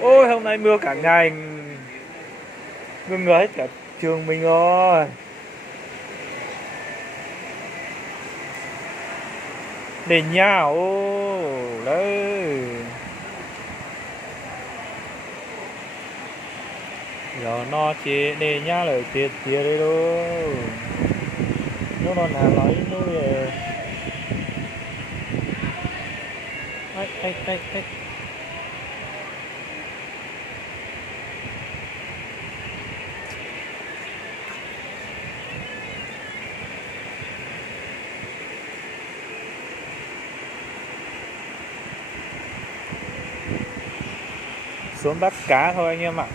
Ôi hôm nay mưa cả ngày, mưa ngứa hết cả trường mình rồi. Để nhà ô đấy. Giờ nó chế để nhà lời tiệt tiệt đấy đâu. Nó nói nó về. Ai. Xuống bắt cá thôi anh em ạ.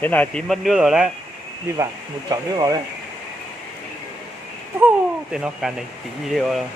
Thế này tí mất nước rồi đấy. Đi vào một chậu nước vào đây. Thế nó cắn đánh tí đi rồi.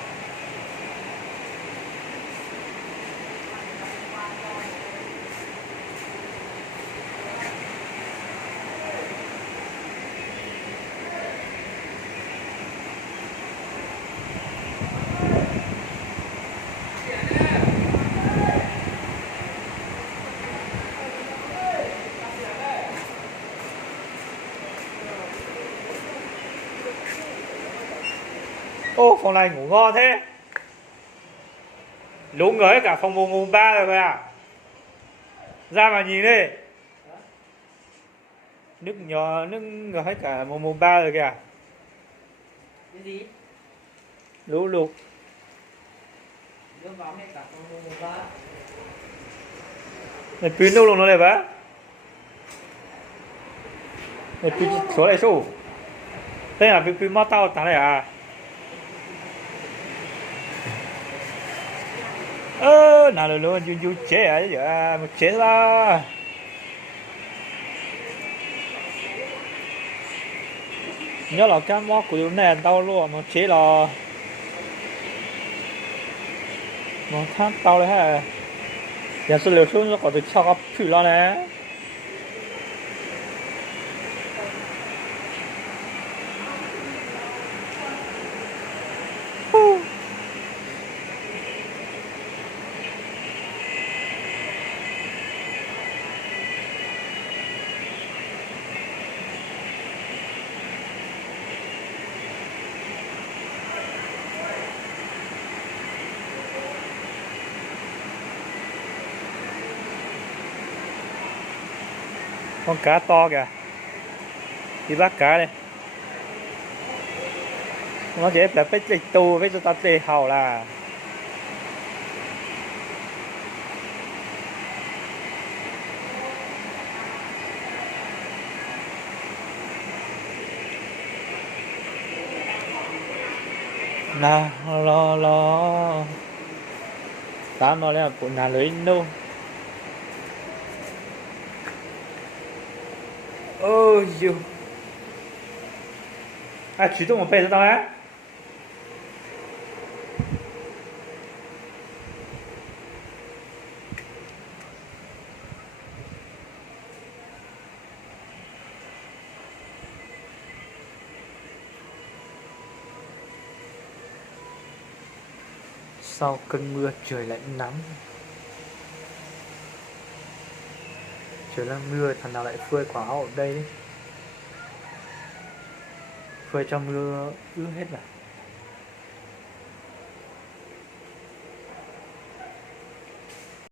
Ô phòng này ngủ ngon thế. Lú ngới cả phòng mùng 3 rồi à. Ra mà nhìn đi. Nước nhỏ nước ngứa hết cả mùng 3 rồi kìa. Cái gì? Lú lụt. Nước vóng hết cả phòng mùng 3. Này pin đâu nó này vả. Này pin số này số. Thế là pin mót tao tao này à. Nào luôn chú chế à chứ một chế ra. Nhớ là cái món của này tao luôn một chế là một tháng tao đấy ha. Giờ số liệu xuống nó có được cho cái phử lo nè. Con cá to kìa. Đi bắt cá đây. Nó dễ là phải lịch tù với cho ta tê hào là. Nào lo tám nó là của nhà lưới nô. Ôi dồi. À chỉ tôi một bề cho tao á. Sau cơn mưa trời lại nắng. Trời đang mưa thằng nào lại phơi quả áo ở đây đấy. Phơi cho mưa ướt hết rồi.